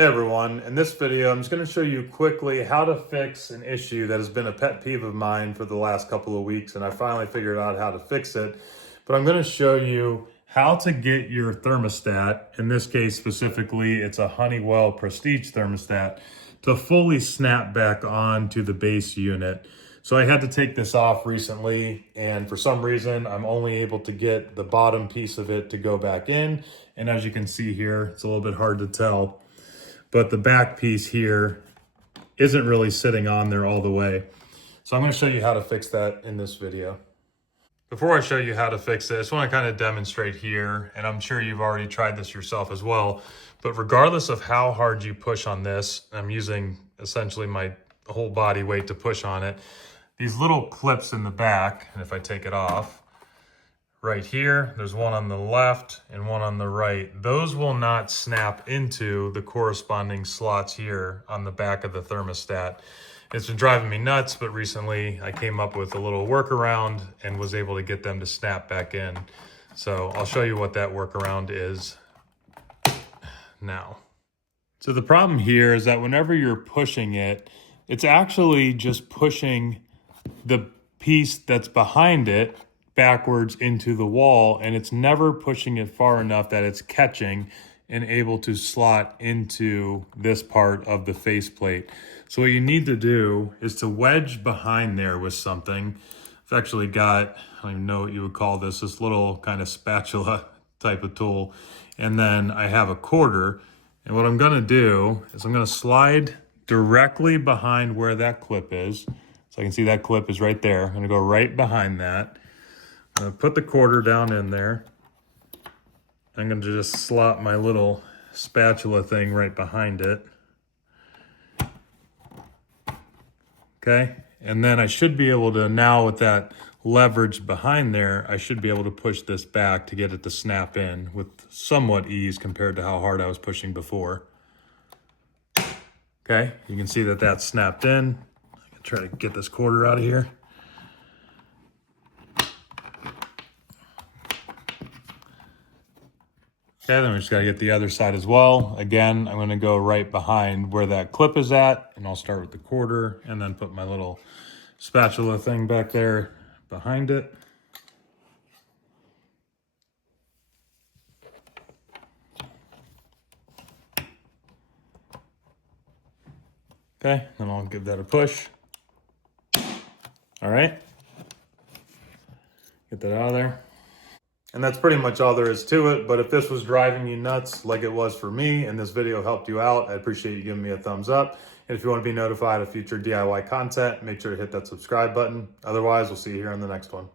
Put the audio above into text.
Hey everyone, in this video I'm just going to show you quickly how to fix an issue that has been a pet peeve of mine for the last couple of weeks, and I finally figured out how to fix it. But I'm going to show you how to get your thermostat, in this case specifically it's a Honeywell Prestige thermostat, to fully snap back on to the base unit. So I had to take this off recently, and for some reason I'm only able to get the bottom piece of it to go back in, and as you can see here, it's a little bit hard to tell, but the back piece here isn't really sitting on there all the way. So I'm going to show you how to fix that in this video. Before I show you how to fix it, I just want to kind of demonstrate here, and I'm sure you've already tried this yourself as well, but regardless of how hard you push on this, I'm using essentially my whole body weight to push on it, these little clips in the back, and if I take it off, right here, there's one on the left and one on the right. Those will not snap into the corresponding slots here on the back of the thermostat. It's been driving me nuts, but recently I came up with a little workaround and was able to get them to snap back in. So I'll show you what that workaround is now. So the problem here is that whenever you're pushing it, it's actually just pushing the piece that's behind it backwards into the wall, and it's never pushing it far enough that it's catching and able to slot into this part of the faceplate. So what you need to do is to wedge behind there with something. I've actually got, I don't even know what you would call this little kind of spatula type of tool. And then I have a quarter, and what I'm gonna do is I'm gonna slide directly behind where that clip is. So I can see that clip is right there. I'm gonna go right behind that. I'm gonna put the quarter down in there. I'm gonna just slot my little spatula thing right behind it. Okay, and then I should be able to, now with that leverage behind there, I should be able to push this back to get it to snap in with somewhat ease compared to how hard I was pushing before. Okay, you can see that that's snapped in. I'm gonna try to get this quarter out of here. Okay, then we just gotta get the other side as well. Again, I'm gonna go right behind where that clip is at, and I'll start with the quarter and then put my little spatula thing back there behind it. Okay, then I'll give that a push. All right, get that out of there. And that's pretty much all there is to it. But if this was driving you nuts like it was for me and this video helped you out, I appreciate you giving me a thumbs up. And if you want to be notified of future DIY content, make sure to hit that subscribe button. Otherwise, we'll see you here on the next one.